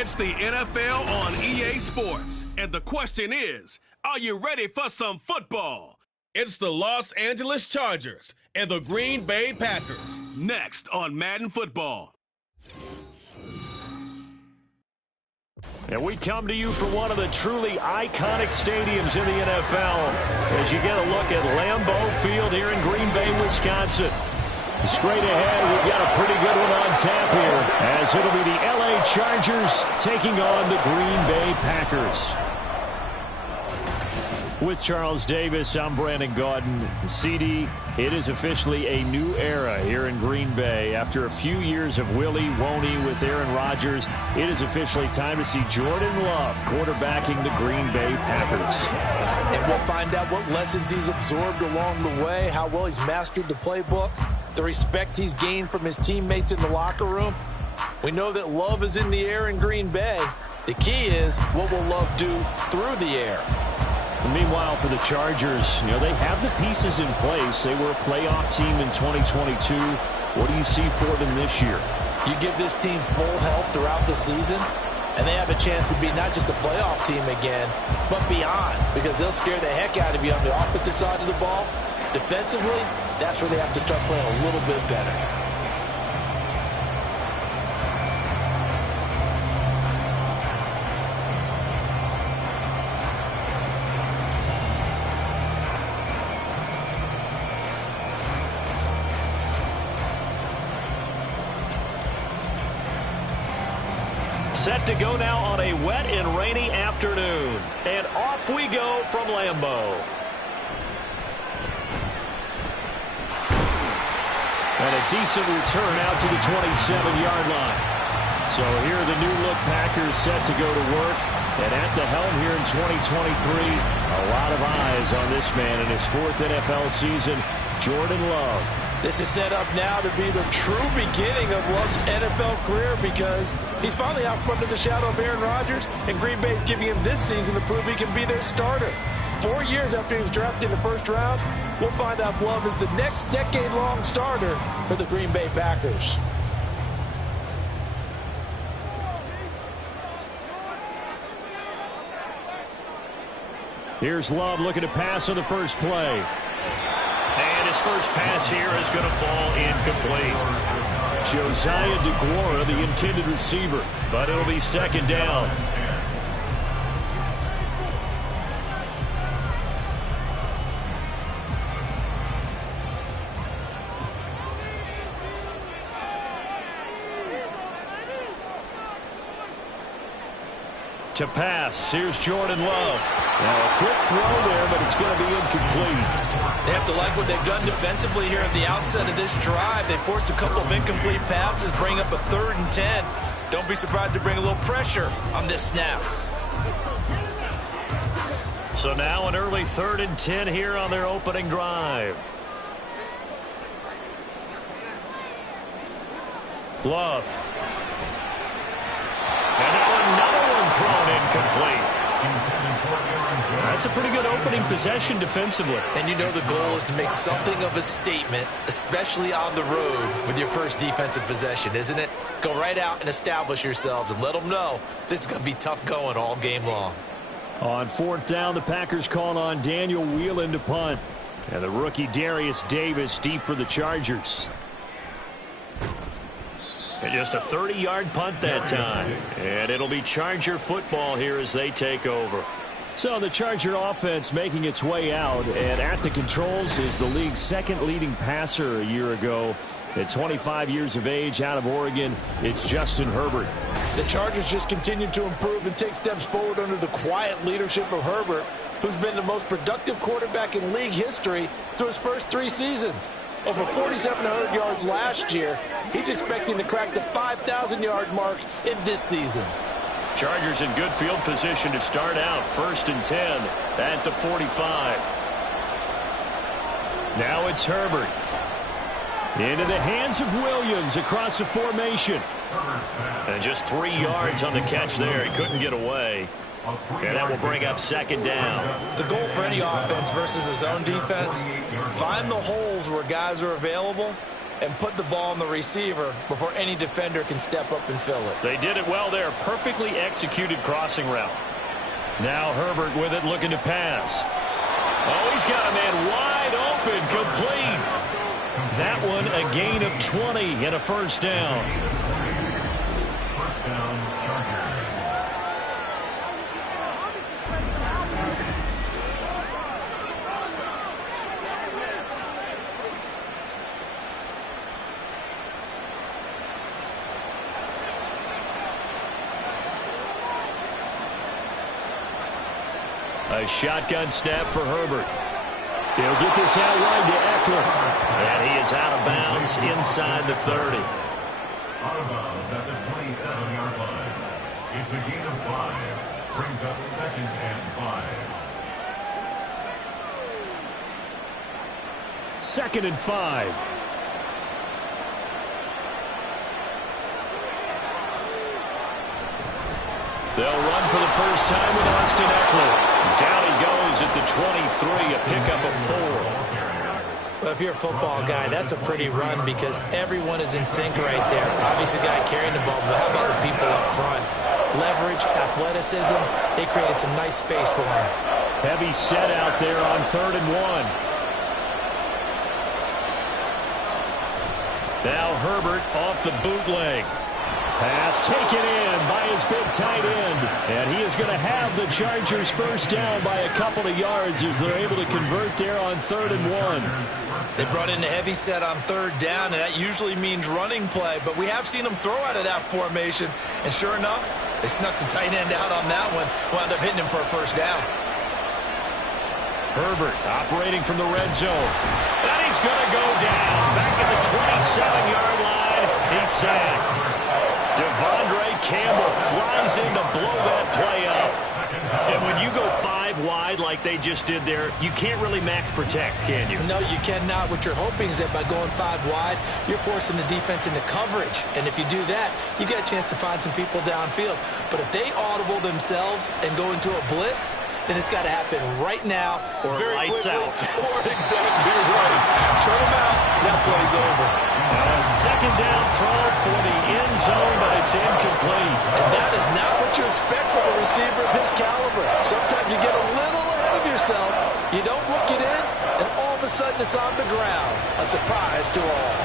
It's the NFL on EA Sports. And the question is, are you ready for some football? It's the Los Angeles Chargers and the Green Bay Packers. Next on Madden Football. And we come to you from one of the truly iconic stadiums in the NFL as you get a look at Lambeau Field here in Green Bay, Wisconsin. Straight ahead, we've got a pretty good one on tap here as it'll be the LA Chargers taking on the Green Bay Packers. With Charles Davis, I'm Brandon Gaudin. CD, it is officially a new era here in Green Bay. After a few years of Willie Woney with Aaron Rodgers, it is officially time to see Jordan Love quarterbacking the Green Bay Packers. And we'll find out what lessons he's absorbed along the way, how well he's mastered the playbook, the respect he's gained from his teammates in the locker room. We know that Love is in the air in Green Bay. The key is, what will Love do through the air? And meanwhile, for the Chargers, they have the pieces in place. They were a playoff team in 2022. What do you see for them this year? You give this team full health throughout the season, and they have a chance to be not just a playoff team again, but beyond, because they'll scare the heck out of you on the offensive side of the ball. Defensively, that's where they have to start playing a little bit better. Set to go now on a wet and rainy afternoon. And off we go from Lambeau. And a decent return out to the 27-yard line. So here are the new-look Packers set to go to work. And at the helm here in 2023, a lot of eyes on this man in his fourth NFL season, Jordan Love. This is set up now to be the true beginning of Love's NFL career because he's finally out from under the shadow of Aaron Rodgers, and Green Bay is giving him this season to prove he can be their starter. 4 years after he was drafted in the first round, we'll find out if Love is the next decade-long starter for the Green Bay Packers. Here's Love looking to pass on the first play. And his first pass here is going to fall incomplete. Josiah DeGuara, the intended receiver, but it'll be second down. To pass, here's Jordan Love. Now a quick throw there, but it's going to be incomplete. They have to like what they've done defensively here at the outset of this drive. They forced a couple of incomplete passes, bring up a 3rd and 10. Don't be surprised to bring a little pressure on this snap. So now an early 3rd and 10 here on their opening drive. Love. And now another one thrown incomplete. That's a pretty good opening possession defensively. And you know the goal is to make something of a statement, especially on the road with your first defensive possession, isn't it? Go right out and establish yourselves and let them know this is going to be tough going all game long. On 4th down, the Packers call on Daniel Whelan to punt. And the rookie Darius Davis deep for the Chargers. And just a 30-yard punt that time. And it'll be Charger football here as they take over. So the Charger offense making its way out, and at the controls is the league's second leading passer a year ago. At 25 years of age, out of Oregon, it's Justin Herbert. The Chargers just continue to improve and take steps forward under the quiet leadership of Herbert, who's been the most productive quarterback in league history through his first 3 seasons. Over 4,700 yards last year. He's expecting to crack the 5,000-yard mark in this season. Chargers in good field position to start out. 1st and 10 at the 45. Now it's Herbert. Into the hands of Williams across the formation. And just 3 yards on the catch there. He couldn't get away. And that will bring up 2nd down. The goal for any offense versus his own defense, find the holes where guys are available and put the ball on the receiver before any defender can step up and fill it. They did it well there. Perfectly executed crossing route. Now Herbert with it, looking to pass. Oh, he's got a man wide open, complete. That one a gain of 20 and a first down. First down, Chargers. A shotgun snap for Herbert. He'll get this out wide to Eckler. And he is out of bounds inside the 30. Out of bounds at the 27-yard line. It's a gain of 5. Brings up 2nd and 5. 2nd and 5. They'll run for the first time with Austin Eckler. Down he goes at the 23, a pickup of 4. Well, if you're a football guy, that's a pretty run because everyone is in sync right there. Obviously, the guy carrying the ball, but how about the people up front? Leverage, athleticism, they created some nice space for him. Heavy set out there on 3rd and 1. Now Herbert off the bootleg. Pass taken in by his big tight end. And he is going to have the Chargers first down by a couple of yards as they're able to convert there on 3rd and 1. They brought in a heavy set on 3rd down, and that usually means running play. But we have seen them throw out of that formation. And sure enough, they snuck the tight end out on that one. Wound up hitting him for a first down. Herbert operating from the red zone. And he's going to go down. Back at the 27-yard line. He's sacked. Devondre Campbell flies in to blow that play up. And when you go 5 wide like they just did there, you can't really max protect, can you? No, you cannot. What you're hoping is that by going 5 wide, you're forcing the defense into coverage. And if you do that, you get a chance to find some people downfield. But if they audible themselves and go into a blitz, then it's got to happen right now. Or lights out. Or exactly right. Turn them out. That play's over. A 2nd down throw for the end zone, but it's incomplete. And that is not what you expect from a receiver of his caliber. Sometimes you get a little ahead of yourself. You don't look it in, and all of a sudden it's on the ground. A surprise to all.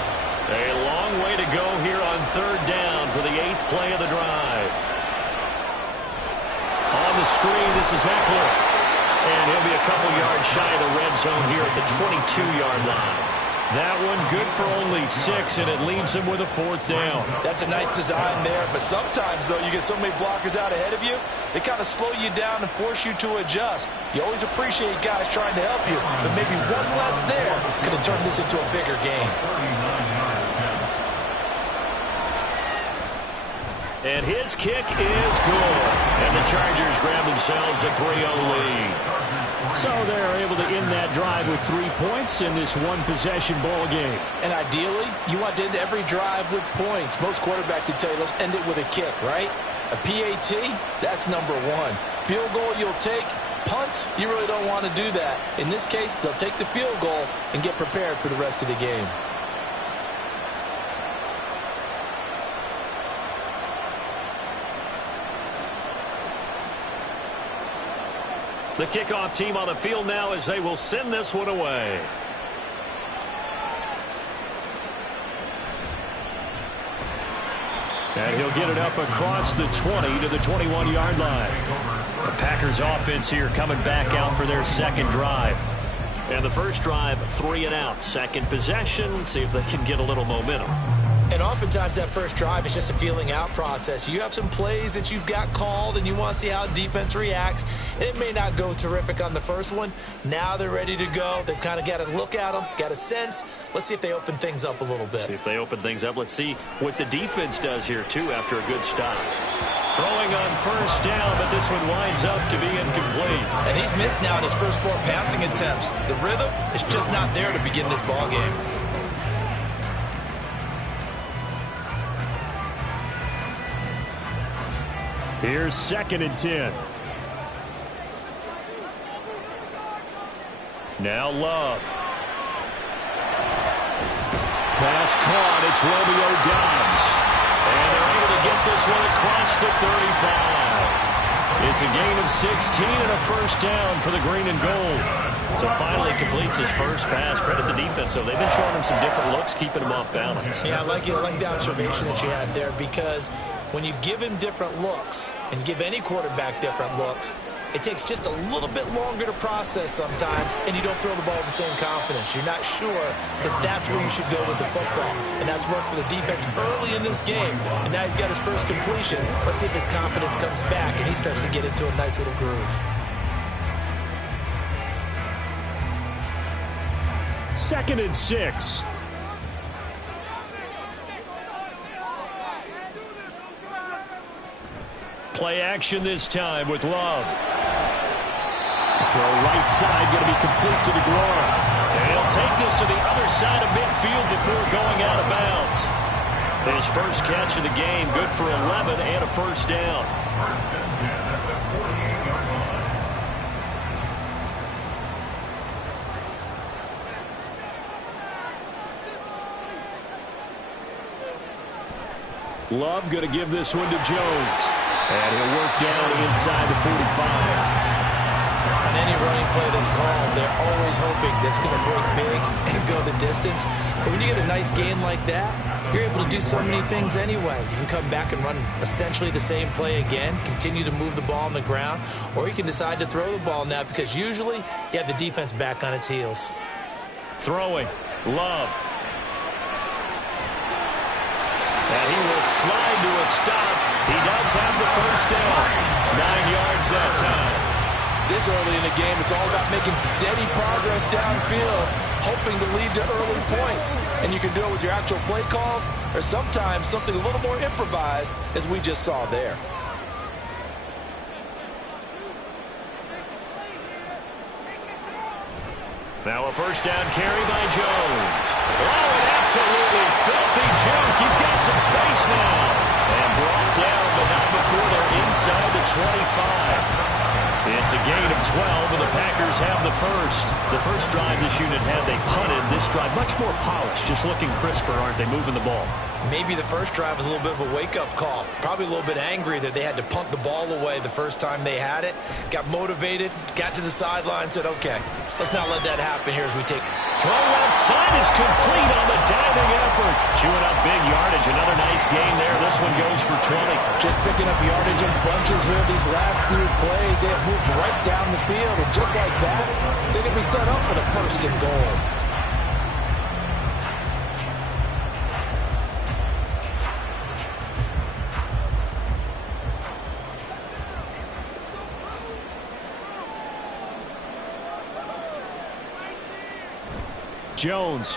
A long way to go here on 3rd down for the 8th play of the drive. On the screen, this is Eckler. And he'll be a couple yards shy of the red zone here at the 22-yard line. That one good for only 6, and it leaves him with a 4th down. That's a nice design there, but sometimes, though, you get so many blockers out ahead of you, they kind of slow you down and force you to adjust. You always appreciate guys trying to help you, but maybe one less there could have turned this into a bigger game. And his kick is good. And the Chargers grab themselves a 3-0 lead. So they're able to end that drive with 3 points in this one-possession ball game. And ideally, you want to end every drive with points. Most quarterbacks would tell you, let's end it with a kick, right? A PAT, that's number 1. Field goal you'll take. Punts, you really don't want to do that. In this case, they'll take the field goal and get prepared for the rest of the game. The kickoff team on the field now as they will send this one away. And he'll get it up across the 20 to the 21-yard line. The Packers offense here coming back out for their 2nd drive. And the first drive, 3 and out. 2nd possession, see if they can get a little momentum. And oftentimes that first drive is just a feeling out process. You have some plays that you've got called and you want to see how defense reacts. It may not go terrific on the first one. Now they're ready to go. They've kind of got to look at them, got a sense. Let's see if they open things up a little bit. See if they open things up. Let's see what the defense does here, too, after a good stop. Throwing on first down, but this one winds up to be incomplete. And he's missed now in his first 4 passing attempts. The rhythm is just not there to begin this ball game. Here's 2nd and 10. Now Love. Pass caught. It's Romeo Doubs. And they're able to get this one across the 35. It's a gain of 16 and a first down for the green and gold. So finally completes his first pass. Credit the defense, though. They've been showing him some different looks, keeping him off balance. Yeah, I like the observation that you had there, because when you give him different looks and give any quarterback different looks, it takes just a little bit longer to process sometimes, and you don't throw the ball with the same confidence. You're not sure that that's where you should go with the football. And that's worked for the defense early in this game. And now he's got his first completion. Let's see if his confidence comes back and he starts to get into a nice little groove. Second and 6. Play action this time with Love. Throw right side, going to be complete to DeGrom. And he'll take this to the other side of midfield before going out of bounds. His first catch of the game, good for 11 and a first down. Love going to give this one to Jones. And he'll work down inside the 45. On any running play that's called, they're always hoping that's going to break big and go the distance. But when you get a nice gain like that, you're able to do so many things anyway. You can come back and run essentially the same play again, continue to move the ball on the ground, or you can decide to throw the ball now, because usually you have the defense back on its heels. Throwing. Love. And he will slide to a stop. He does have the first down. 9 yards that time. This early in the game, it's all about making steady progress downfield, hoping to lead to early points. And you can do it with your actual play calls, or sometimes something a little more improvised, as we just saw there. Now a first down carry by Jones. Oh, an absolutely filthy juke. He's got some space now. And brought down, but not before they're inside the 25. It's a gain of 12, and the Packers have the first. The first drive this unit had, they punted. This drive, much more polished, just looking crisper, aren't they, moving the ball? Maybe the first drive was a little bit of a wake-up call. Probably a little bit angry that they had to punt the ball away the first time they had it. Got motivated, got to the sideline, said, okay, let's not let that happen here as we take. Throw left side is complete on the diving effort. Chewing up big yardage. Another nice gain there. This one goes for 20. Just picking up yardage in bunches here these last few plays. They have moved right down the field, and just like that, they're going to be set up for the first and goal. Jones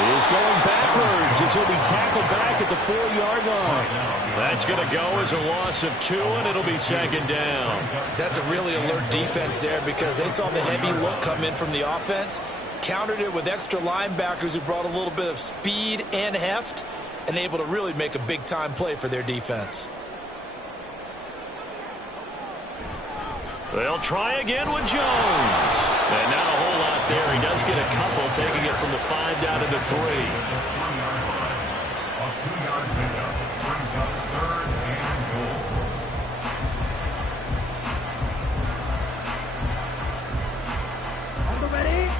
is going backwards as he'll be tackled back at the 4-yard line. That's going to go as a loss of 2, and it'll be second down. That's a really alert defense there, because they saw the heavy look come in from the offense, countered it with extra linebackers who brought a little bit of speed and heft, and able to really make a big-time play for their defense. They'll try again with Jones. And not a whole lot there. He does get a couple, taking it from the 5 down to the 3. A 2-yard pickup brings up 3rd and goal. Ready?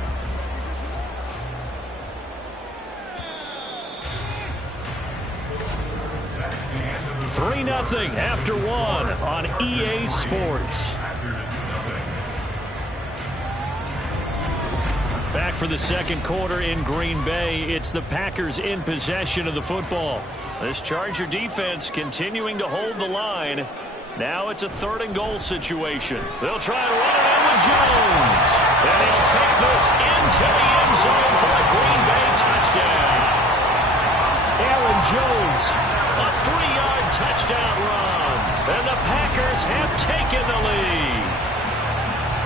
3-0 after 1 on EA Sports. Back for the second quarter in Green Bay. It's the Packers in possession of the football. This Charger defense continuing to hold the line. Now it's a 3rd and goal situation. They'll try and run it in with Jones. And he'll take this into the end zone for a Green Bay touchdown. Aaron Jones, a 3-yard touchdown run. And the Packers have taken the lead.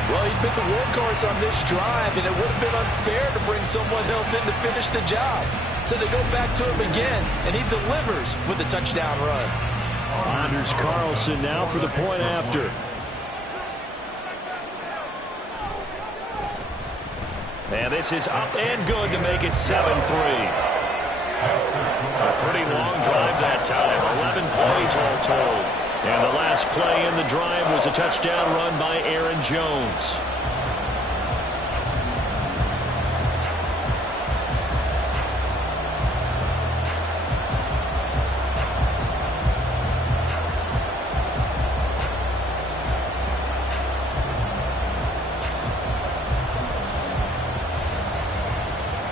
Well, he'd been the workhorse on this drive, and it would have been unfair to bring someone else in to finish the job. So they go back to him again, and he delivers with a touchdown run. Anders Carlson now for the point after. And this is up and good to make it 7-3. A pretty long drive that time. 11 plays all told. And the last play in the drive was a touchdown run by Aaron Jones.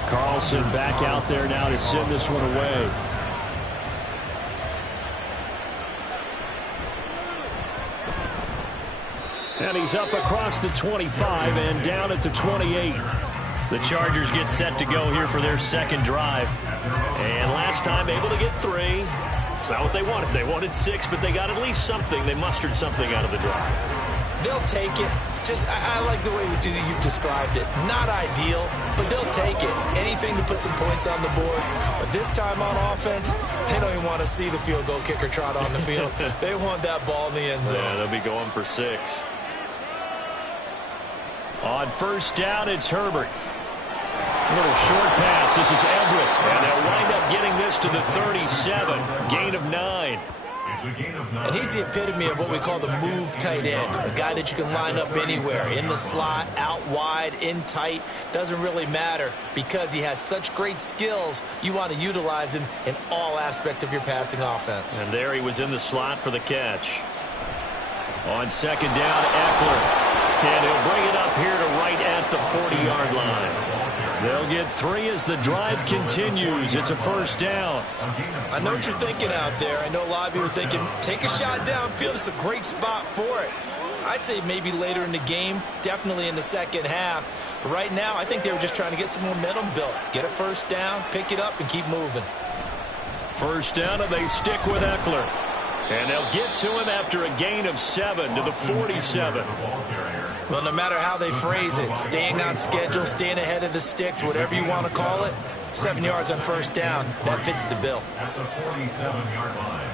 Carlson back out there now to send this one away. And he's up across the 25 and down at the 28. The Chargers get set to go here for their second drive. And last time able to get 3. It's not what they wanted. They wanted 6, but they got at least something. They mustered something out of the drive. They'll take it. I like the way you've described it. Not ideal, but they'll take it. Anything to put some points on the board. But this time on offense, they don't even want to see the field goal kicker trot on the field. They want that ball in the end zone. Yeah, they'll be going for 6. On first down, it's Herbert. A little short pass. This is Everett. And they'll wind up getting this to the 37. Gain of 9. And he's the epitome of what we call the move tight end. A guy that you can line up anywhere. In the slot, out wide, in tight. Doesn't really matter because he has such great skills. You want to utilize him in all aspects of your passing offense. And there he was in the slot for the catch. On second down, Eckler. And he'll bring it up here to right at the 40-yard line. They'll get 3 as the drive continues. It's a first down. I know what you're thinking out there. I know a lot of you are thinking, take a shot downfield. It's a great spot for it. I'd say maybe later in the game, definitely in the second half. But right now, I think they were just trying to get some momentum built. Get a first down, pick it up, and keep moving. First down, and they stick with Eckler. And they'll get to him after a gain of 7 to the 47. Well, no matter how they phrase it, staying on schedule, staying ahead of the sticks, whatever you want to call it, 7 yards on first down, that fits the bill. At the 47-yard line.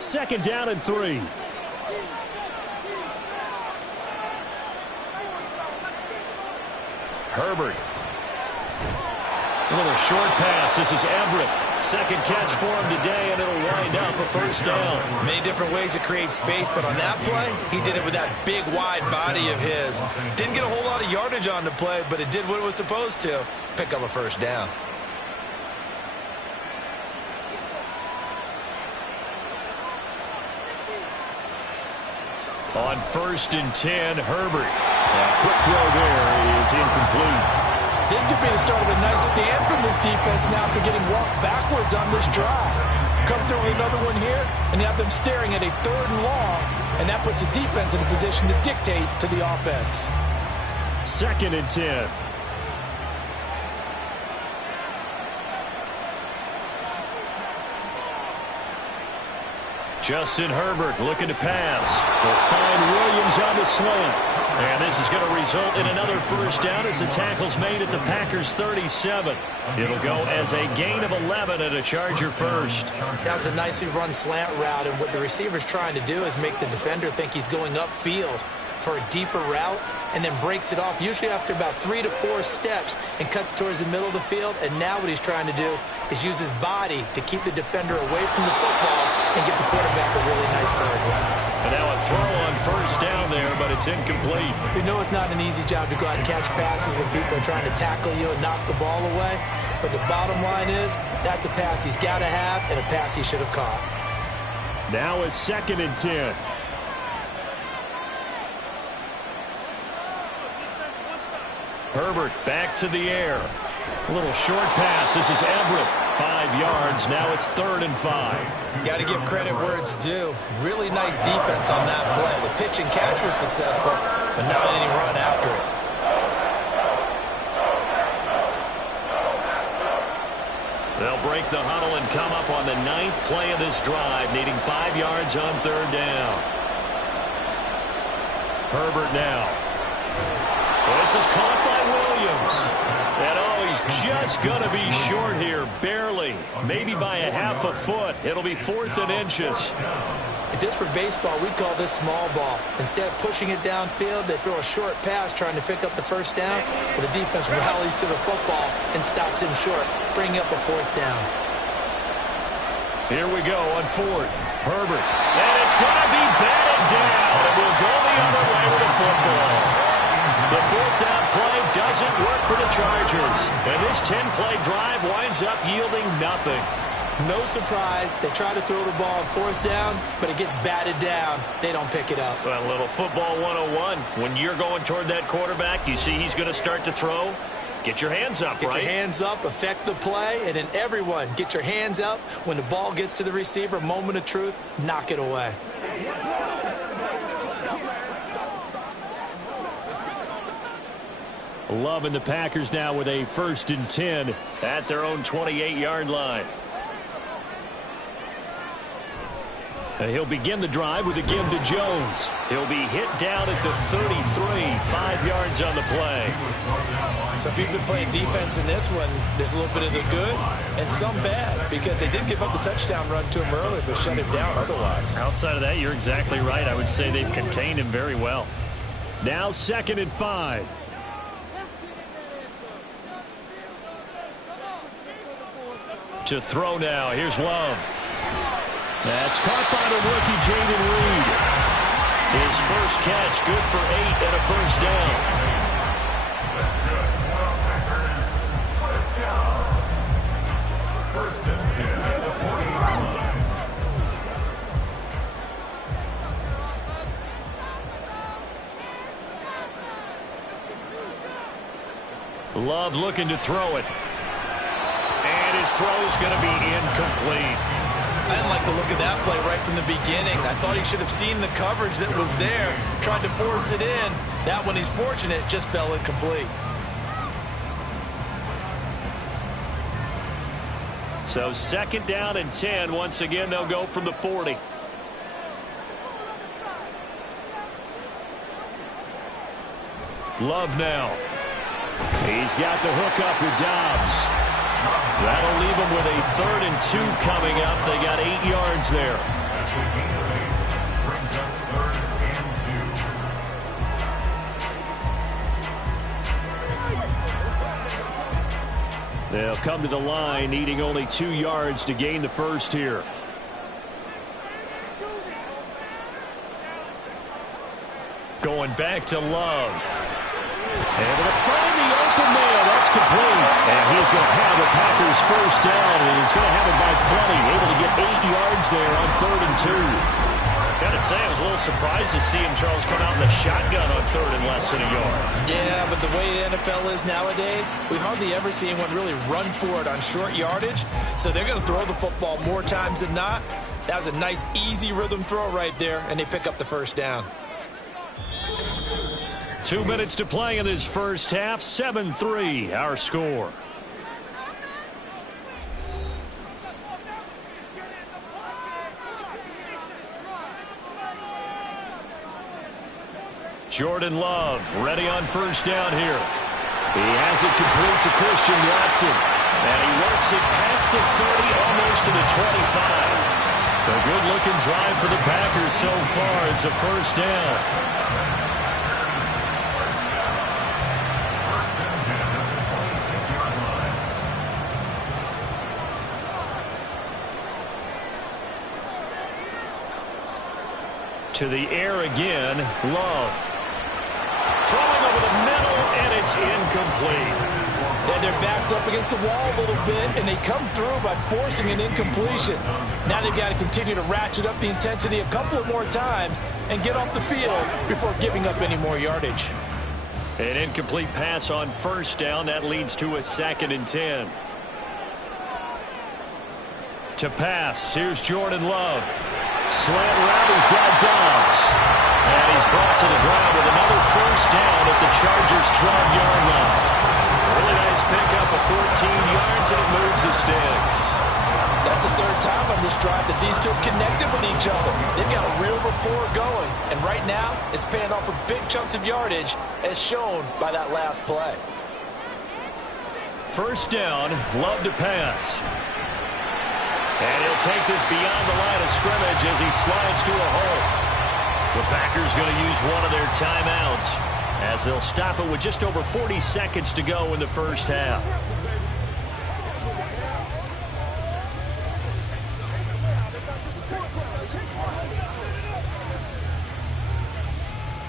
Second down and 3. Herbert. A little short pass. This is Everett. Second catch for him today, and it'll wind up a first down. Many different ways to create space, but on that play, he did it with that big, wide body of his. Didn't get a whole lot of yardage on the play, but it did what it was supposed to. Pick up a first down. On first and 10, Herbert. A quick throw there is incomplete. This could be the start of a nice stand from this defense now after getting walked backwards on this drive. Come through with another one here, and you have them staring at a 3rd and long, and that puts the defense in a position to dictate to the offense. Second and 10. Justin Herbert looking to pass. Will find Williams on the slant. And this is going to result in another first down as the tackle's made at the Packers' 37. It'll go as a gain of 11 and a Charger first. That was a nicely run slant route, and what the receiver's trying to do is make the defender think he's going upfield for a deeper route and then breaks it off, usually after about 3 to 4 steps, and cuts towards the middle of the field. And now what he's trying to do is use his body to keep the defender away from the football and get the quarterback a really nice target. And now a throw on first down there, but it's incomplete. We know it's not an easy job to go out and catch passes when people are trying to tackle you and knock the ball away. But the bottom line is, that's a pass he's got to have and a pass he should have caught. Now a second and 10. Herbert back to the air. A little short pass. This is Everett. 5 yards. Now it's 3rd and 5. Got to give credit where it's due. Really nice defense on that play. The pitch and catch was successful, but not any run after it. They'll break the huddle and come up on the 9th play of this drive, needing 5 yards on 3rd down. Herbert now. This is caught by Williams. And he's just going to be short here, barely. Maybe by a half a foot. It'll be 4th and inches. If this were baseball, we'd call this small ball. Instead of pushing it downfield, they throw a short pass trying to pick up the first down, but the defense rallies to the football and stops him short, bringing up a fourth down. Here we go on fourth. Herbert. And it's going to be batted down. It will go the other way with the football. The fourth down play doesn't work for the Chargers. And this 10-play drive winds up yielding nothing. No surprise. They try to throw the ball on fourth down, but it gets batted down. They don't pick it up. Well, a little football 101. When you're going toward that quarterback, you see he's going to start to throw. Get your hands up, right? Get your hands up, affect the play, and then everyone get your hands up. When the ball gets to the receiver, moment of truth, knock it away. Love and the Packers now with a 1st and 10 at their own 28-yard line. He'll begin the drive with a give to Jones. He'll be hit down at the 33, 5 yards on the play. So if you've been playing defense in this one, there's a little bit of the good and some bad, because they did give up the touchdown run to him early, but shut him down otherwise. Outside of that, you're exactly right. I would say they've contained him very well. Now 2nd and 5. To throw now. Here's Love. That's caught by the rookie, Jaden Reed. His first catch, good for 8 and a first down. First and 10 at the 40-yard line. Love looking to throw it. And his throw's going to be incomplete. I didn't like the look of that play right from the beginning. I thought he should have seen the coverage that was there, tried to force it in. That one, he's fortunate, just fell incomplete. So 2nd down and 10. Once again, they'll go from the 40. Love now. He's got the hook up with Dobbs. That'll leave them with a 3rd and 2 coming up. They got 8 yards there. That's what he brings up 3rd and 2. They'll come to the line, needing only 2 yards to gain the first here. Going back to Love. Able to find the open man. That's complete. And he's going to have the Packers first down, and he's going to have it by plenty. Able to get 8 yards there on 3rd and 2. Got to say, I was a little surprised to see him, Charles, come out in the shotgun on 3rd and less than a yard. Yeah, but the way the NFL is nowadays, we hardly ever see anyone really run for it on short yardage. So they're going to throw the football more times than not. That was a nice, easy rhythm throw right there, and they pick up the first down. 2 minutes to play in this first half. 7-3, our score. Jordan Love ready on first down here. He has it complete to Christian Watson. And he works it past the 30, almost to the 25. A good-looking drive for the Packers so far. It's a first down. To the air again, Love. Throwing over the middle, and it's incomplete. And their back's up against the wall a little bit, and they come through by forcing an incompletion. Now they've got to continue to ratchet up the intensity a couple of more times and get off the field before giving up any more yardage. An incomplete pass on first down. That leads to a 2nd and 10. To pass, here's Jordan Love. Slant route, he's got Dobbs. And he's brought to the ground with another first down at the Chargers' 12-yard line. Really nice pickup of 14 yards, and it moves the sticks. That's the 3rd time on this drive that these two have connected with each other. They've got a real rapport going. And right now, it's paying off with big chunks of yardage, as shown by that last play. First down, Love to pass. And he'll take this beyond the line of scrimmage as he slides to a hole. The Packers going to use one of their timeouts as they'll stop it with just over 40 seconds to go in the first half.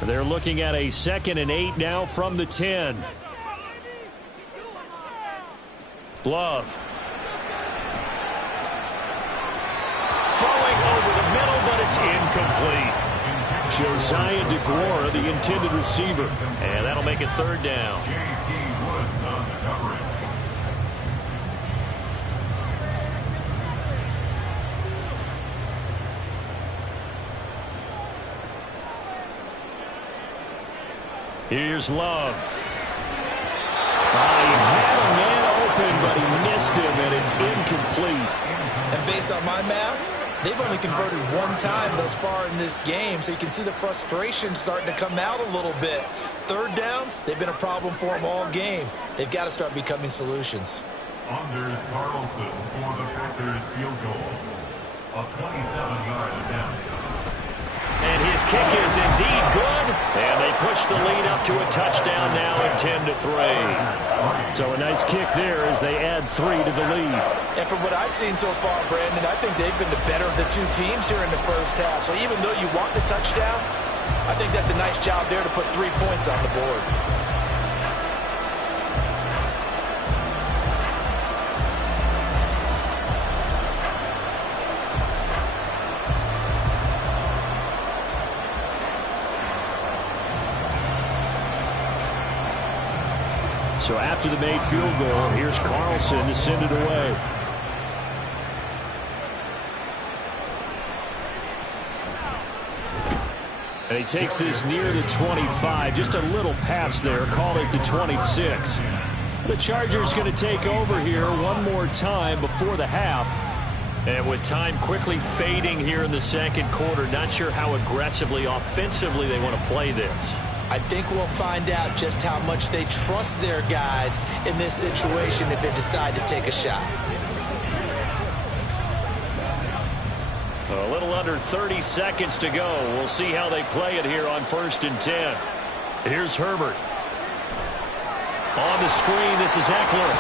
They're looking at a 2nd and 8 now from the 10. Love. Throwing over the middle, but it's incomplete. Josiah DeGuara, the intended receiver. And that'll make it 3rd down. Here's Love. He had a man open, but he missed him, and it's incomplete. And based on my math, they've only converted one time thus far in this game, so you can see the frustration starting to come out a little bit. 3rd downs, they've been a problem for them all game. They've got to start becoming solutions. Anders Carlson for the Packers field goal. A 27-yard attempt. And his kick is indeed good. And they push the lead up to a touchdown now at 10-3. So a nice kick there as they add 3 to the lead. And from what I've seen so far, Brandon, I think they've been the better of the two teams here in the first half. So even though you want the touchdown, I think that's a nice job there to put 3 points on the board. So after the made field goal, here's Carlson to send it away. And he takes this near the 25. Just a little pass there. Call it the 26. The Chargers going to take over here one more time before the half. And with time quickly fading here in the second quarter, not sure how aggressively, offensively they want to play this. I think we'll find out just how much they trust their guys in this situation if they decide to take a shot. A little under 30 seconds to go. We'll see how they play it here on 1st and 10. Here's Herbert. On the screen, this is Eckler.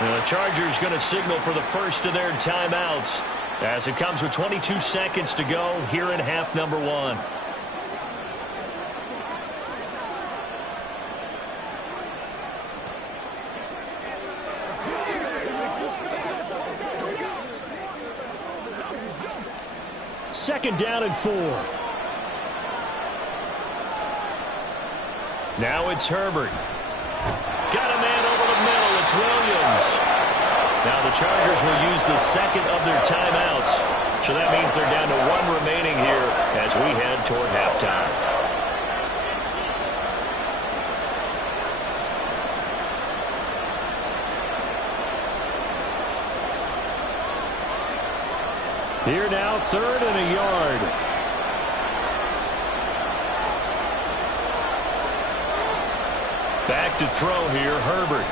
And the Chargers going to signal for the first of their timeouts as it comes with 22 seconds to go here in half number 1. Second down and 4. Now it's Herbert. Got a man over the middle. It's Williams. Now the Chargers will use the second of their timeouts. So that means they're down to 1 remaining here as we head toward halftime. Here now, 3rd and a yard. Back to throw here, Herbert.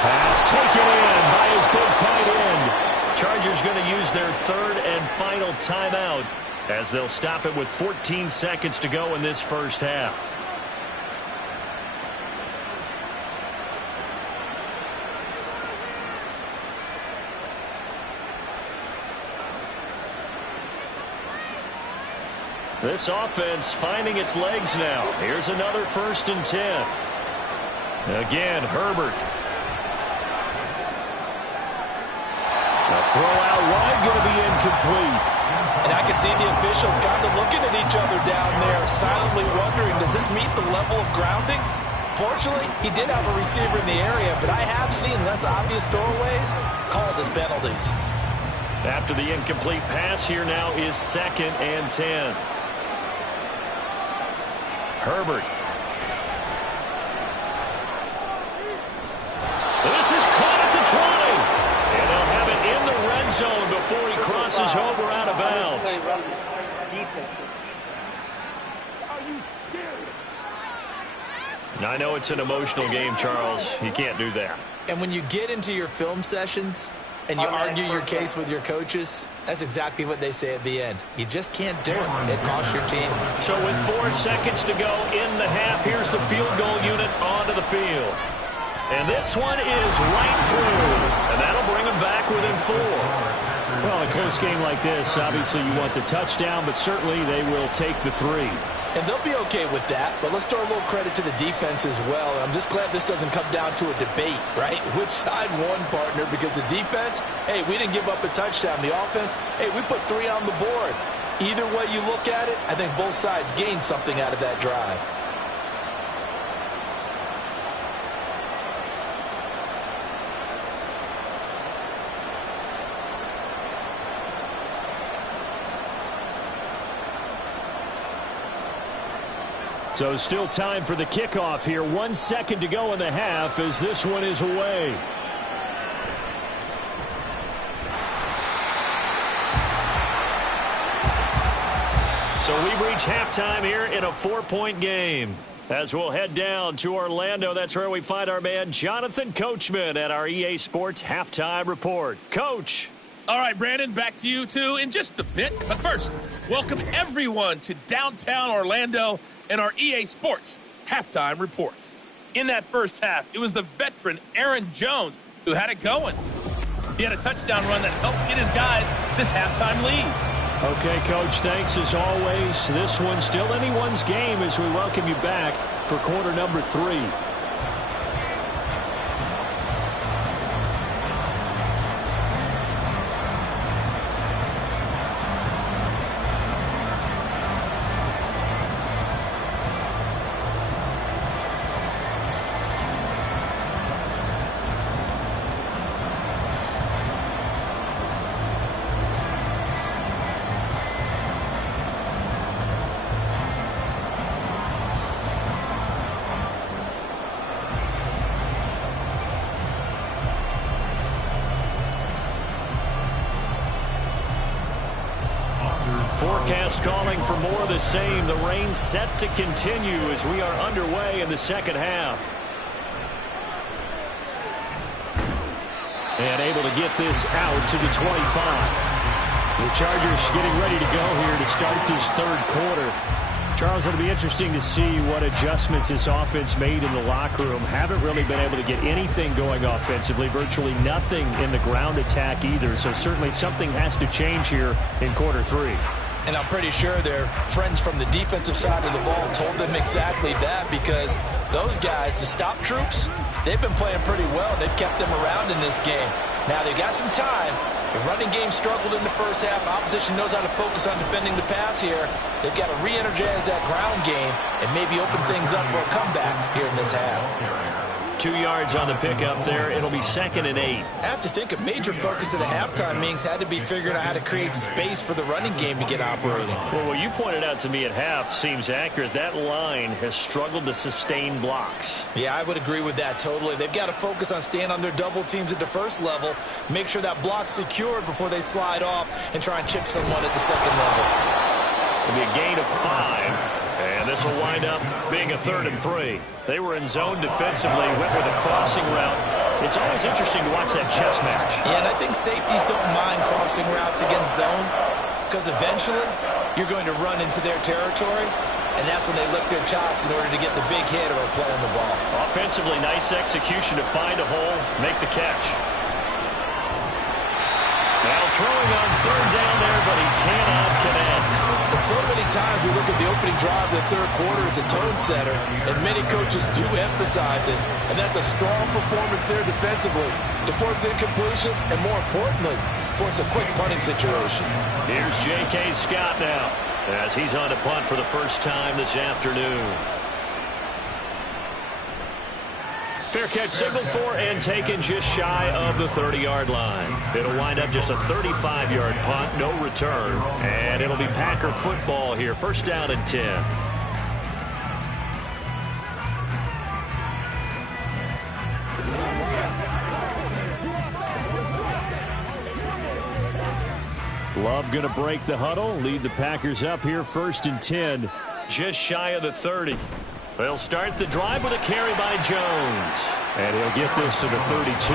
Pass taken in by his big tight end. Chargers going to use their 3rd and final timeout as they'll stop it with 14 seconds to go in this first half. This offense finding its legs now. Here's another 1st and 10. Again, Herbert. A throw out wide going to be incomplete. And I can see the officials kind of looking at each other down there, silently wondering, does this meet the level of grounding? Fortunately, he did have a receiver in the area, but I have seen less obvious throwaways called as penalties. After the incomplete pass, here now is 2nd and 10. Herbert. This is caught at the 20. And they'll have it in the red zone before he crosses over out of bounds. Now, I know it's an emotional game, Charles. You can't do that. And when you get into your film sessions, and you argue your case with your coaches, that's exactly what they say at the end. You just can't do it. It costs your team. So with 4 seconds to go in the half, here's the field goal unit onto the field. And this one is right through, and that'll bring them back within 4. Well, a close game like this, obviously you want the touchdown, but certainly they will take the 3. And they'll be okay with that, but let's throw a little credit to the defense as well. I'm just glad this doesn't come down to a debate, right? Which side won, partner? Because the defense, hey, we didn't give up a touchdown. The offense, hey, we put 3 on the board. Either way you look at it, I think both sides gained something out of that drive. So still time for the kickoff here. 1 second to go in the half as this one is away. So we've reached halftime here in a 4-point game. As we'll head down to Orlando, that's where we find our man Jonathan Coachman at our EA Sports Halftime Report. Coach. All right, Brandon, back to you, too, in just a bit. But first, welcome everyone to downtown Orlando and our EA Sports Halftime Report. In that first half, it was the veteran Aaron Jones who had it going. He had a touchdown run that helped get his guys this halftime lead. Okay, Coach, thanks as always. This one's still anyone's game as we welcome you back for quarter number 3. Forecast calling for more of the same. The rain set to continue as we are underway in the second half. And able to get this out to the 25. The Chargers getting ready to go here to start this third quarter. Charles, it'll be interesting to see what adjustments this offense made in the locker room. Haven't really been able to get anything going offensively, virtually nothing in the ground attack either. So certainly something has to change here in quarter 3. And I'm pretty sure their friends from the defensive side of the ball told them exactly that, because those guys, the stop troops, they've been playing pretty well. They've kept them around in this game. Now they've got some time. The running game struggled in the first half. Opposition knows how to focus on defending the pass here. They've got to re-energize that ground game and maybe open things up for a comeback here in this half. 2 yards on the pickup there. It'll be 2nd and 8. I have to think a major focus of the halftime meetings had to be figuring out how to create space for the running game to get operating. Well, what you pointed out to me at half seems accurate. That line has struggled to sustain blocks. Yeah, I would agree with that totally. They've got to focus on staying on their double teams at the first level, make sure that block's secured before they slide off and try and chip someone at the second level. It'll be a gain of 5. And this will wind up being a 3rd and 3. They were in zone defensively, went with a crossing route. It's always interesting to watch that chess match. Yeah, and I think safeties don't mind crossing routes against zone, because eventually you're going to run into their territory, and that's when they lick their chops in order to get the big hit or a play on the ball. Offensively, nice execution to find a hole, make the catch. Now throwing on 3rd down there, but he cannot connect. And so many times we look at the opening drive of the third quarter as a tone setter, and many coaches do emphasize it, and that's a strong performance there defensively to force incompletion and, more importantly, force a quick punting situation. Here's J.K. Scott now as he's on to punt for the first time this afternoon. Fair catch signaled for and taken just shy of the 30-yard line. It'll wind up just a 35-yard punt, no return. And it'll be Packer football here. 1st down and 10. Love going to break the huddle, lead the Packers up here 1st and 10. Just shy of the 30. They'll start the drive with a carry by Jones. And he'll get this to the 32.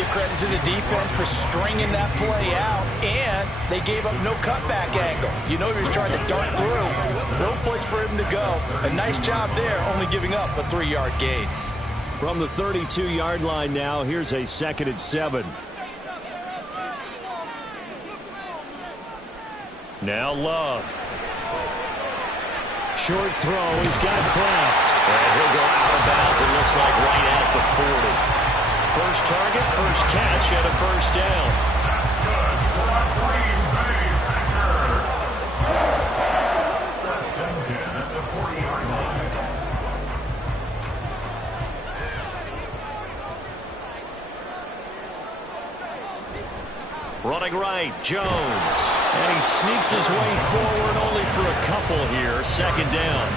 Give credit to the defense for stringing that play out, and they gave up no cutback angle. You know he was trying to dart through. No place for him to go. A nice job there, only giving up a 3-yard gain. From the 32-yard line now, here's a 2nd and 7. Now Love. Short throw. He's got Kraft. And he'll go out of bounds, it looks like, right at the 40. First target, first catch, and a first down. That's good for a Green Bay Packers. First and 10 at the 40-yard line. Running right, Jones. And he sneaks his way forward only for a couple here. 2nd down.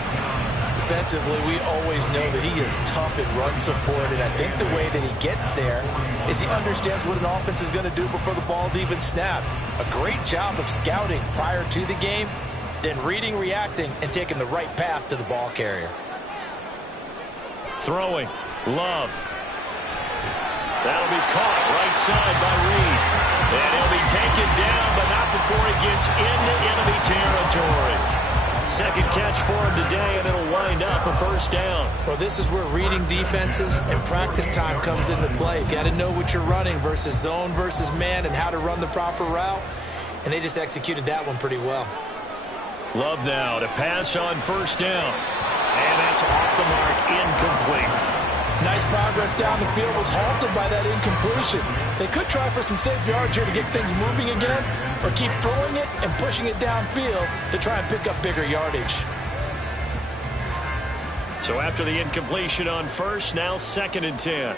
Defensively, we always know that he is tough in run support, and I think the way that he gets there is he understands what an offense is going to do before the ball's even snapped. A great job of scouting prior to the game, then reading, reacting, and taking the right path to the ball carrier. Throwing. Love. That'll be caught right side by Reed. And he'll be taken down, but not before he gets into enemy territory. Second catch for him today, and it'll wind up a first down. Well, this is where reading defenses and practice time comes into play. You got to know what you're running versus zone versus man and how to run the proper route. And they just executed that one pretty well. Love now to pass on first down. And that's off the mark, incomplete. Nice progress down the field, was halted by that incompletion. They could try for some safe yards here to get things moving again, or keep throwing it and pushing it downfield to try and pick up bigger yardage. So after the incompletion on first, now 2nd and 10.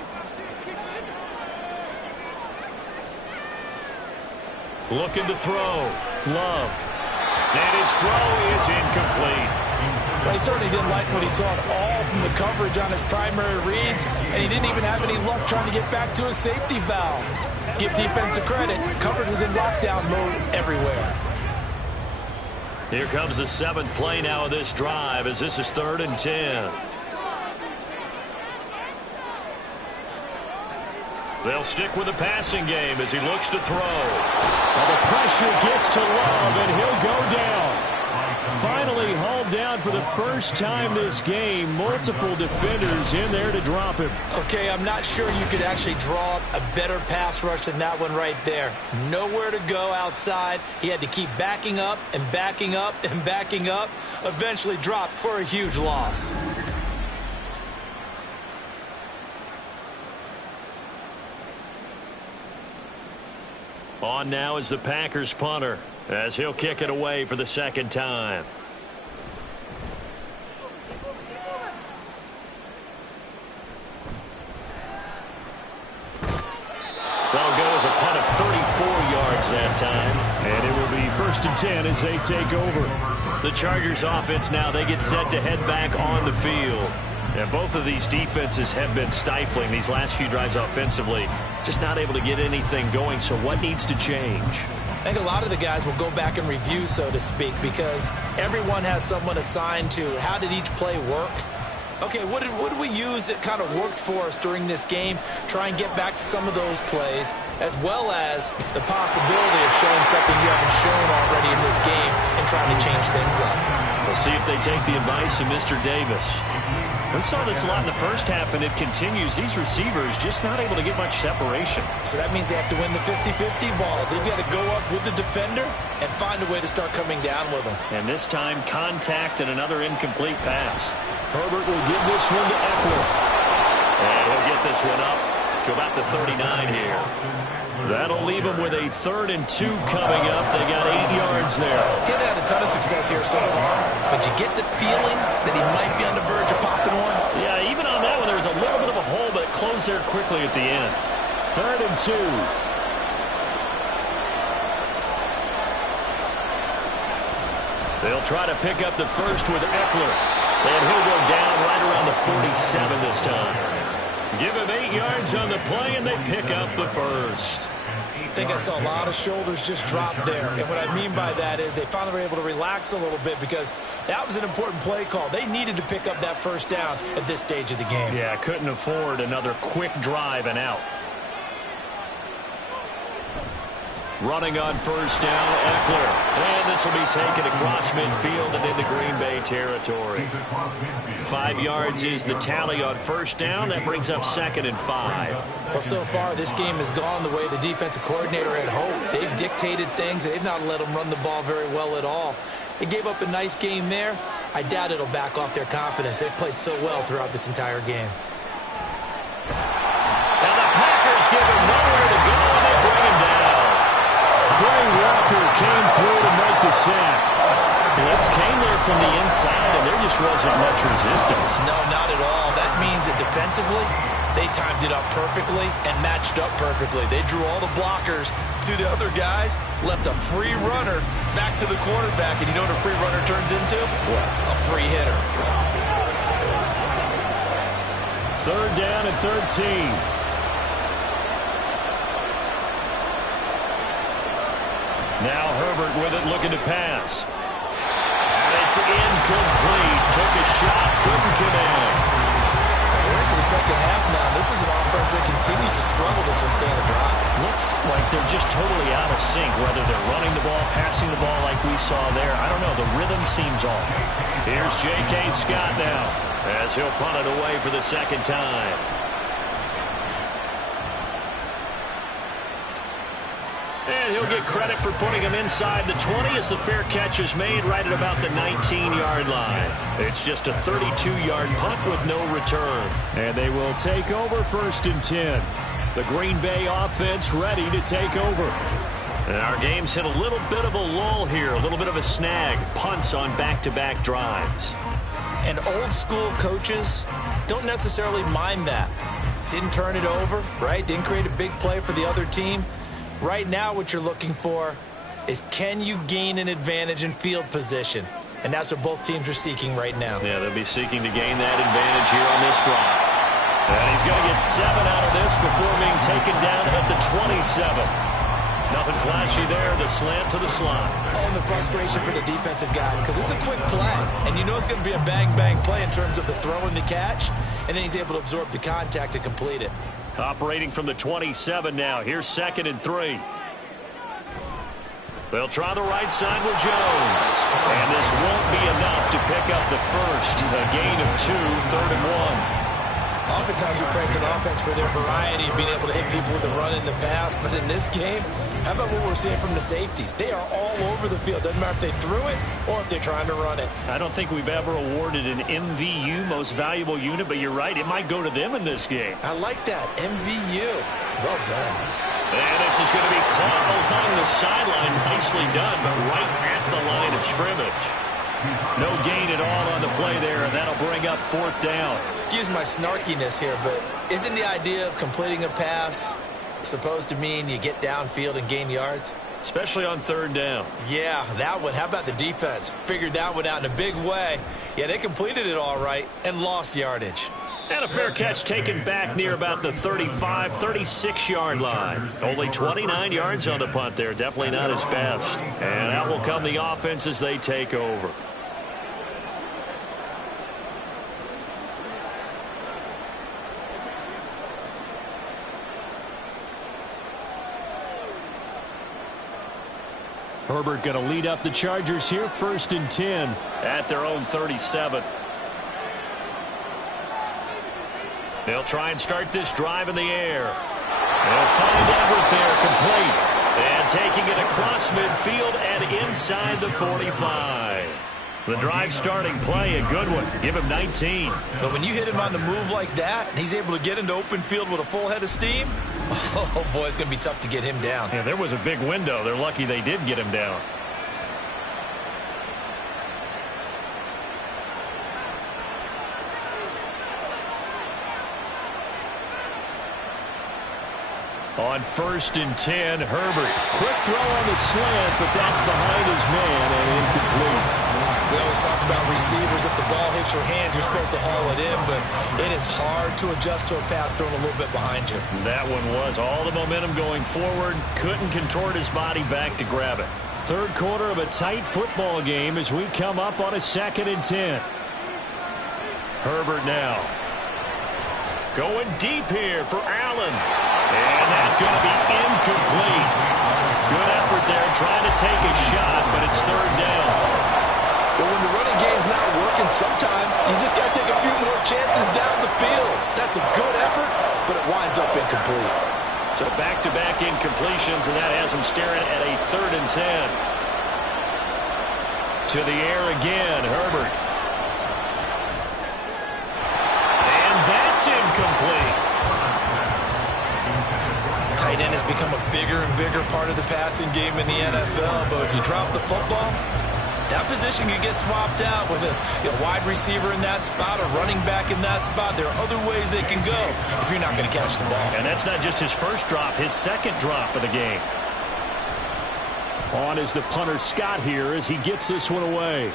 Looking to throw. Love. And his throw is incomplete. Well, he certainly didn't like what he saw at all from the coverage on his primary reads, and he didn't even have any luck trying to get back to his safety valve. Give defense a credit. Coverage was in lockdown mode everywhere. Here comes the 7th play now of this drive as this is 3rd and 10. They'll stick with the passing game as he looks to throw. Well, the pressure gets to Love, and he'll go down. Finally hauled down for the first time this game. Multiple defenders in there to drop him. Okay, I'm not sure you could actually draw a better pass rush than that one right there. Nowhere to go outside. He had to keep backing up and backing up and backing up. Eventually dropped for a huge loss. On now is the Packers punter, as he'll kick it away for the 2nd time. That'll go as a punt of 34 yards that time. And it will be 1st and 10 as they take over. The Chargers offense now, they get set to head back on the field. And both of these defenses have been stifling these last few drives offensively. Just not able to get anything going. So what needs to change? I think a lot of the guys will go back and review, so to speak, because everyone has someone assigned to how did each play work. Okay, what did we use that kind of worked for us during this game? Try and get back to some of those plays, as well as the possibility of showing something you haven't shown already in this game and trying to change things up. We'll see if they take the advice of Mr. Davis. We saw this a lot in the first half, and it continues. These receivers just not able to get much separation. So that means they have to win the 50-50 balls. They've got to go up with the defender and find a way to start coming down with them. And this time, contact and another incomplete pass. Herbert will give this one to Eckler. And he'll get this one up to about the 39 here. That'll leave him with a 3rd and 2 coming up. They got 8 yards there. He's had a ton of success here so far, but you get the feeling that he might be on the verge of popping one. Yeah, even on that one, there was a little bit of a hole, but it closed there quickly at the end. 3rd and 2. They'll try to pick up the first with Eckler. And he'll go down right around the 47 this time. Give him 8 yards on the play, and they pick up the first. I think I saw a lot of shoulders just drop there. And what I mean by that is they finally were able to relax a little bit because that was an important play call. They needed to pick up that first down at this stage of the game. Yeah, couldn't afford another quick drive and out. Running on first down, Eckler. And this will be taken across midfield and into Green Bay territory. 5 yards is the tally on first down. That brings up 2nd and 5. Well, so far, this game has gone the way the defensive coordinator had hoped. They've dictated things, and they've not let them run the ball very well at all. They gave up a nice game there. I doubt it'll back off their confidence. They've played so well throughout this entire game. And the Packers give him nowhere to go, and they bring him down. Quay Walker came through to make the sack. Blitz came there from the inside, and there just wasn't much resistance. No, not at all. That means that defensively, they timed it up perfectly and matched up perfectly. They drew all the blockers to the other guys, left a free runner back to the quarterback, and you know what a free runner turns into? What? A free hitter. 3rd down and 13. Now Herbert with it, looking to pass. And it's incomplete. Took a shot, couldn't connect. We're into the second half now. This is an offense that continues to struggle to sustain a drive. Looks like they're just totally out of sync, whether they're running the ball, passing the ball like we saw there. I don't know. The rhythm seems off. Here's J.K. Scott now as he'll punt it away for the 2nd time. And he'll get credit for putting him inside the 20 as the fair catch is made right at about the 19-yard line. It's just a 32-yard punt with no return. And they will take over 1st and 10. The Green Bay offense ready to take over. And our game's hit a little bit of a lull here, a little bit of a snag. Punts on back-to-back drives. And old-school coaches don't necessarily mind that. Didn't turn it over, right? Didn't create a big play for the other team. Right now, what you're looking for is, can you gain an advantage in field position? And that's what both teams are seeking right now. Yeah, they'll be seeking to gain that advantage here on this drive. And he's going to get 7 out of this before being taken down at the 27. Nothing flashy there, the slant to the slot. Oh, and the frustration for the defensive guys, because it's a quick play. And you know it's going to be a bang-bang play in terms of the throw and the catch. And then he's able to absorb the contact and complete it. Operating from the 27 now. Here's 2nd and 3. They'll try the right side with Jones. And this won't be enough to pick up the first. A gain of 2, 3rd and 1. Oftentimes we praise an offense for their variety of being able to hit people with the run in the pass. But in this game, how about what we're seeing from the safeties? They are all over the field. Doesn't matter if they threw it or if they're trying to run it. I don't think we've ever awarded an MVU, most valuable unit, but you're right. It might go to them in this game. I like that. MVU. Well done. And this is going to be caught along the sideline. Nicely done, but right at the line of scrimmage. No gain at all on the play there, and that'll bring up 4th down. Excuse my snarkiness here, but isn't the idea of completing a pass supposed to mean you get downfield and gain yards? Especially on 3rd down. Yeah, that one. How about the defense? Figured that one out in a big way. Yeah, they completed it all right and lost yardage. And a fair catch taken back near about the 35, 36-yard line. Only 29 yards on the punt there. Definitely not his best. And out will come the offense as they take over. Herbert going to lead up the Chargers here, 1st and 10 at their own 37. They'll try and start this drive in the air. They'll find Everett there, complete. And taking it across midfield and inside the 45. The drive starting play, a good one. Give him 19. But when you hit him on the move like that, and he's able to get into open field with a full head of steam, oh, boy, it's going to be tough to get him down. Yeah, there was a big window. They're lucky they did get him down. On 1st and 10, Herbert. Quick throw on the slant, but that's behind his man and incomplete. We always talk about receivers. If the ball hits your hand, you're supposed to haul it in, but it is hard to adjust to a pass thrown a little bit behind you. That one was all the momentum going forward. Couldn't contort his body back to grab it. 3rd quarter of a tight football game as we come up on a 2nd and 10. Herbert now. Going deep here for Allen. And that's going to be incomplete. Good effort there trying to take a shot, but it's third down. But when the running game's not working, sometimes you just got to take a few more chances down the field. That's a good effort, but it winds up incomplete. So back-to-back incompletions, and that has him staring at a 3rd and 10. To the air again, Herbert. And that's incomplete. Tight end has become a bigger and bigger part of the passing game in the NFL, but if you drop the football, that position can get swapped out with a wide receiver in that spot, a running back in that spot. There are other ways they can go if you're not going to catch the ball. And that's not just his first drop, his second drop of the game. On is the punter Scott here as he gets this one away.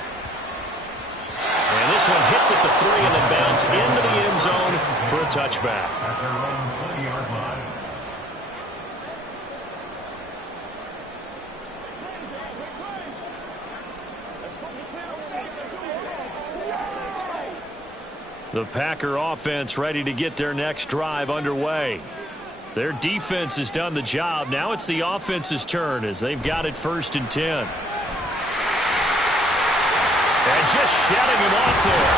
And this one hits at the 3 and then bounds into the end zone for a touchback. At their own 20-yard line. The Packer offense ready to get their next drive underway. Their defense has done the job. Now it's the offense's turn as they've got it 1st and 10. And just shutting him off there.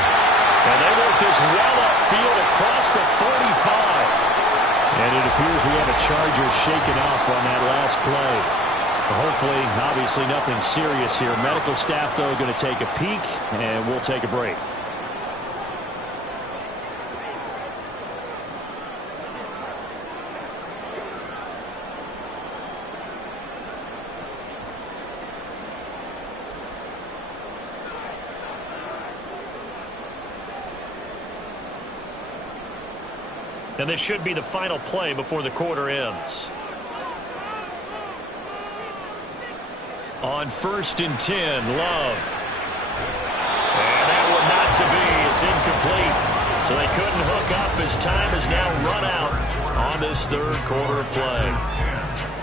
And they work this well upfield across the 45. And it appears we have a Charger shaken up on that last play. Hopefully, obviously nothing serious here. Medical staff, though, going to take a peek, and we'll take a break. And this should be the final play before the quarter ends. On 1st and 10, Love. And that one not to be. It's incomplete. So they couldn't hook up as time has now run out on this 3rd quarter play.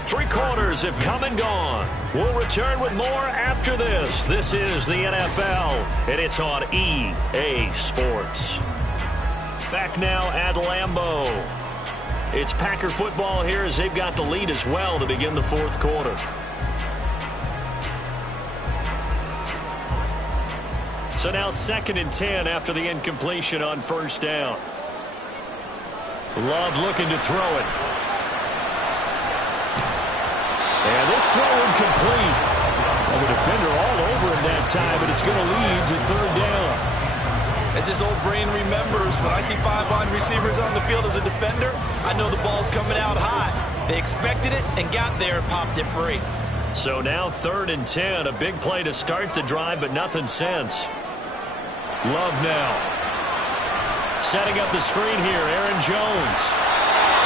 3 quarters have come and gone. We'll return with more after this. This is the NFL, and it's on EA Sports. Back now at Lambeau. It's Packer football here as they've got the lead as well to begin the 4th quarter. So now 2nd and 10 after the incompletion on 1st down. Love looking to throw it. And this throw incomplete. Well, the defender all over him that time, but it's going to lead to 3rd down. As his old brain remembers, when I see 5 wide receivers on the field as a defender, I know the ball's coming out hot. They expected it and got there and popped it free. So now 3rd and 10, a big play to start the drive, but nothing since. Love now. Setting up the screen here, Aaron Jones.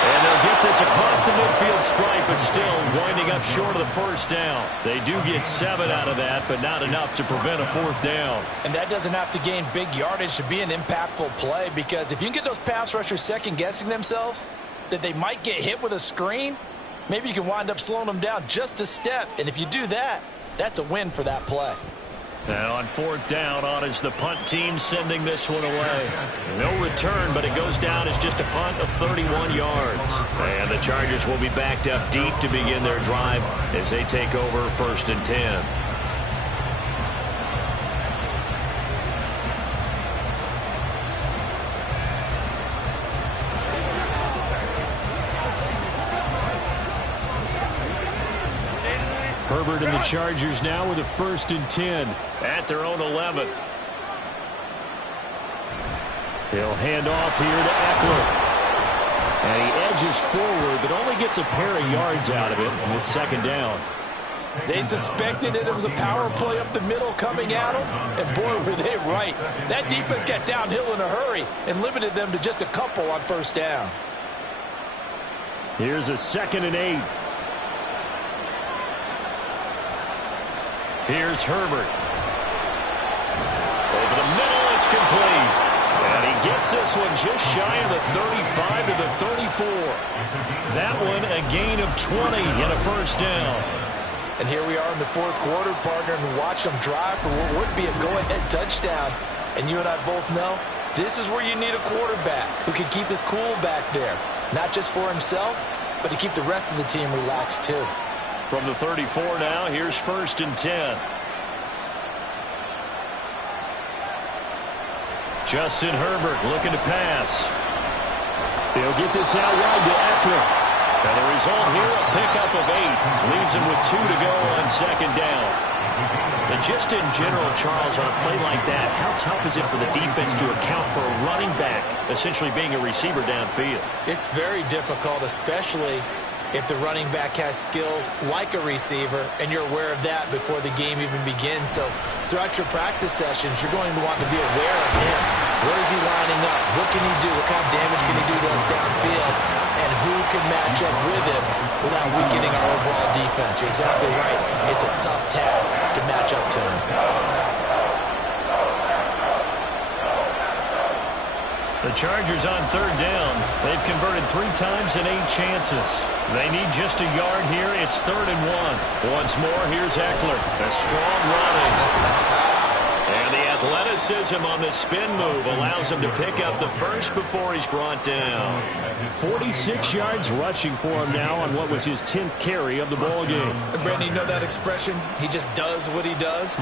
And they'll get this across the midfield stripe, but still winding up short of the 1st down. They do get 7 out of that, but not enough to prevent a 4th down. And that doesn't have to gain big yardage to be an impactful play, because if you can get those pass rushers second-guessing themselves, that they might get hit with a screen, maybe you can wind up slowing them down just a step. And if you do that, that's a win for that play. Now on 4th down, on is the punt team sending this one away. No return, but it goes down as just a punt of 31 yards. And the Chargers will be backed up deep to begin their drive as they take over 1st and 10. Herbert and the Chargers now with a 1st and 10 at their own 11. He'll hand off here to Eckler. And he edges forward, but only gets a pair of yards out of it, and it's 2nd down. They suspected it was a power play up the middle coming at them, and boy, were they right. That defense got downhill in a hurry and limited them to just a couple on 1st down. Here's a 2nd and 8. Here's Herbert. Over the middle, it's complete. And he gets this one just shy of the 35 to the 34. That one a gain of 20 and a 1st down. And here we are in the 4th quarter, partner, and watch them drive for what would be a go-ahead touchdown. And you and I both know This is where you need a quarterback who can keep his cool back there. Not just for himself, but to keep the rest of the team relaxed too. From the 34 now, here's 1st and 10. Justin Herbert looking to pass. He'll get this out wide to Eckler. And the result here, a pickup of 8. Leaves him with 2 to go on 2nd down. And just in general, Charles, on a play like that, how tough is it for the defense to account for a running back essentially being a receiver downfield? It's very difficult, especially if the running back has skills like a receiver, and you're aware of that before the game even begins. So throughout your practice sessions, you're going to want to be aware of him. Where is he lining up? What can he do? What kind of damage can he do to us downfield? And who can match up with him without weakening our overall defense? You're exactly right. It's a tough task to match up to him. The Chargers on 3rd down. They've converted 3 times in 8 chances. They need just a yard here. It's 3rd and 1. Once more, here's Eckler. A strong running. And the athleticism on the spin move allows him to pick up the first before he's brought down. 46 yards rushing for him now on what was his 10th carry of the ball game. Brandon, you know that expression? He just does what he does?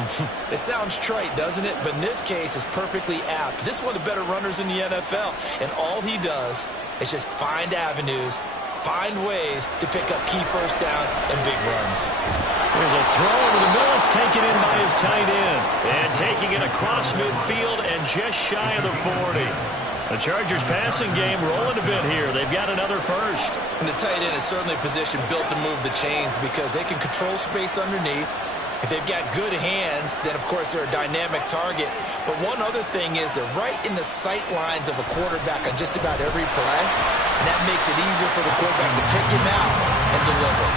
It sounds trite, doesn't it? But in this case, it's perfectly apt. This is one of the better runners in the NFL. And all he does is just find avenues, find ways to pick up key first downs and big runs. There's a throw over the middle. It's taken in by his tight end. And taking it across midfield and just shy of the 40. The Chargers passing game rolling a bit here. They've got another first. And the tight end is certainly a position built to move the chains because they can control space underneath. If they've got good hands, then of course they're a dynamic target. But one other thing is they're right in the sight lines of a quarterback on just about every play. And that makes it easier for the quarterback to pick him out and deliver.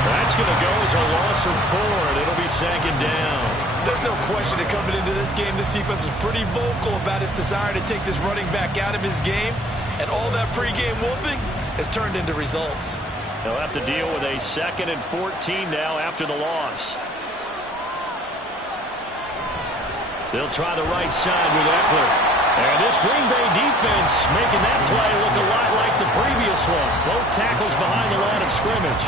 That's going to go as a loss of 4, and it'll be 2nd down. There's no question that coming into this game, this defense was pretty vocal about its desire to take this running back out of his game. And all that pregame whooping has turned into results. They'll have to deal with a 2nd and 14 now after the loss. They'll try the right side with Eckler. And this Green Bay defense making that play look a lot like the previous one. Both tackles behind the line of scrimmage.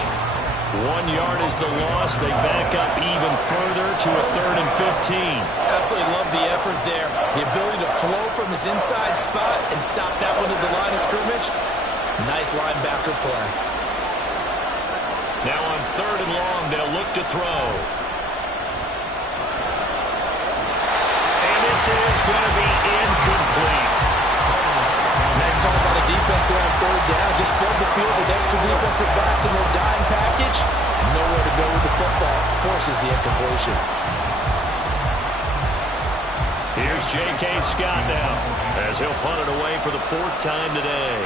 1 yard is the loss. They back up even further to a 3rd and 15. Absolutely love the effort there. The ability to flow from his inside spot and stop that one at the line of scrimmage. Nice linebacker play. Now on 3rd and long, they'll look to throw. And this is going to be incomplete. Nice call by the defense there on 3rd down. Just flood the field with extra defensive backs in their dime package. Nowhere to go with the football. Forces the incompletion. Here's J.K. Scott now as he'll punt it away for the 4th time today.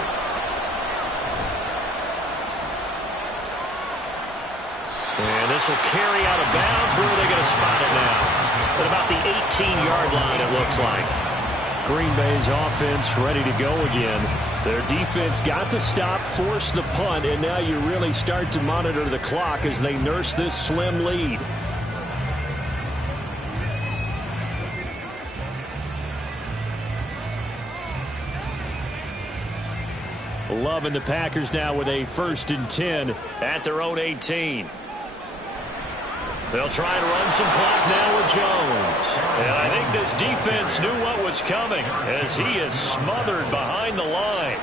And this will carry out of bounds. Where are they going to spot it now? At about the 18-yard line, it looks like. Green Bay's offense ready to go again. Their defense got the stop, forced the punt, and now you really start to monitor the clock as they nurse this slim lead. Loving the Packers now with a 1st and 10 at their own 18. They'll try and run some clock now with Jones. And I think this defense knew what was coming as he is smothered behind the line.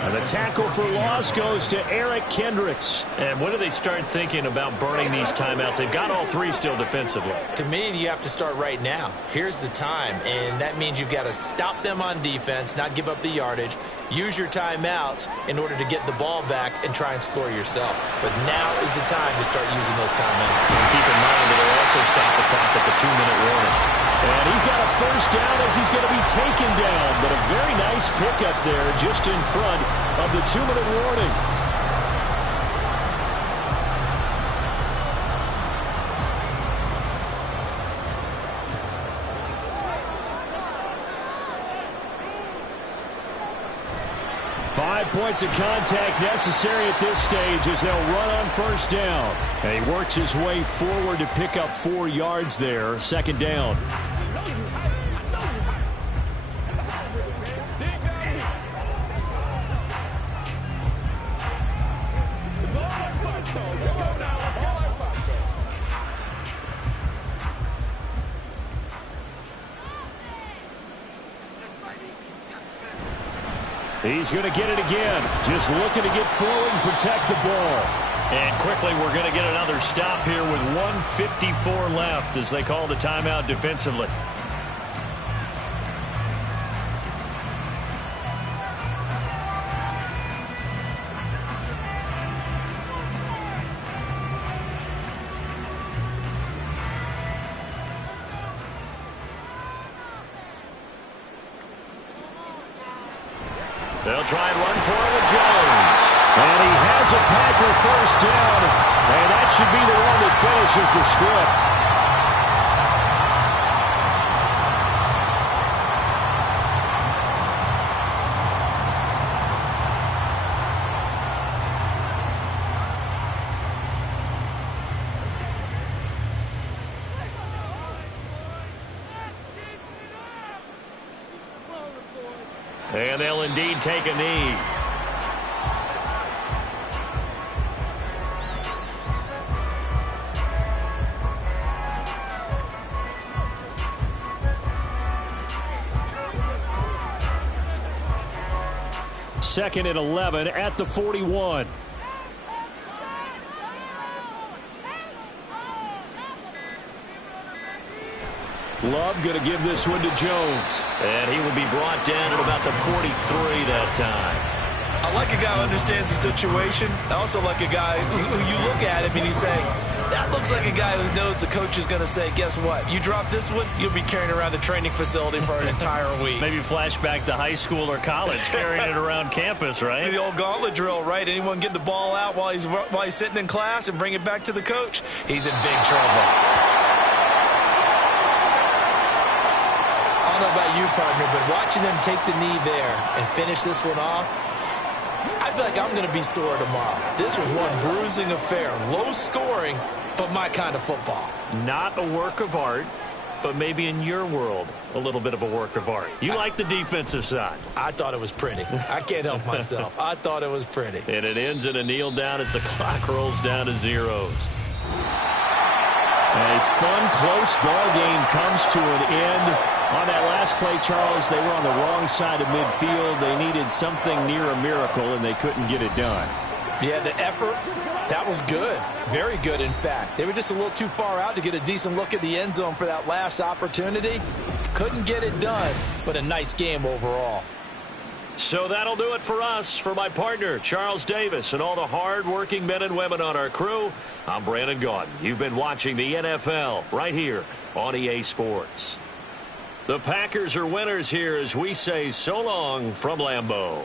And the tackle for loss goes to Eric Kendricks. And when do they start thinking about burning these timeouts? They've got all 3 still defensively. To me, you have to start right now. Here's the time, and that means you've got to stop them on defense, not give up the yardage, use your timeouts in order to get the ball back and try and score yourself. But now is the time to start using those timeouts. And keep in mind that it'll also stop the clock at the 2-minute warning. And he's got a 1st down as he's going to be taken down. But a very nice pickup there just in front of the 2-minute warning. Five points of contact necessary at this stage as they'll run on 1st down. And he works his way forward to pick up 4 yards there. 2nd down. He's going to get it again. Just looking to get forward and protect the ball. And quickly, we're going to get another stop here with 1:54 left as they call the timeout defensively. They'll try and run for it with Jones. And he has a Packer first down. And that should be the one that finishes the script. And they'll indeed take a knee. Second and 11 at the 41. Love going to give this one to Jones. And he will be brought down at about the 43 that time. I like a guy who understands the situation. I also like a guy who you look at him and you say, that looks like a guy who knows the coach is going to say, guess what? You drop this one, you'll be carrying around the training facility for an entire week. Maybe flashback to high school or college, carrying it around campus, right? The old gauntlet drill, right? Anyone get the ball out while he's sitting in class and bring it back to the coach? He's in big trouble. I don't know about you, partner, but watching them take the knee there and finish this one off, I feel like I'm going to be sore tomorrow. This was one bruising affair. Low scoring, but my kind of football. Not a work of art, but maybe in your world, a little bit of a work of art. You like the defensive side. I thought it was pretty. I can't help myself. I thought it was pretty. And it ends in a kneel down as the clock rolls down to zeros. A fun, close ball game comes to an end. On that last play, Charles, they were on the wrong side of midfield. They needed something near a miracle, and they couldn't get it done. Yeah, the effort, that was good. Very good, in fact. They were just a little too far out to get a decent look at the end zone for that last opportunity. Couldn't get it done, but a nice game overall. So that'll do it for us. For my partner, Charles Davis, and all the hard-working men and women on our crew, I'm Brandon Gaudin. You've been watching the NFL right here on EA Sports. The Packers are winners here as we say so long from Lambeau.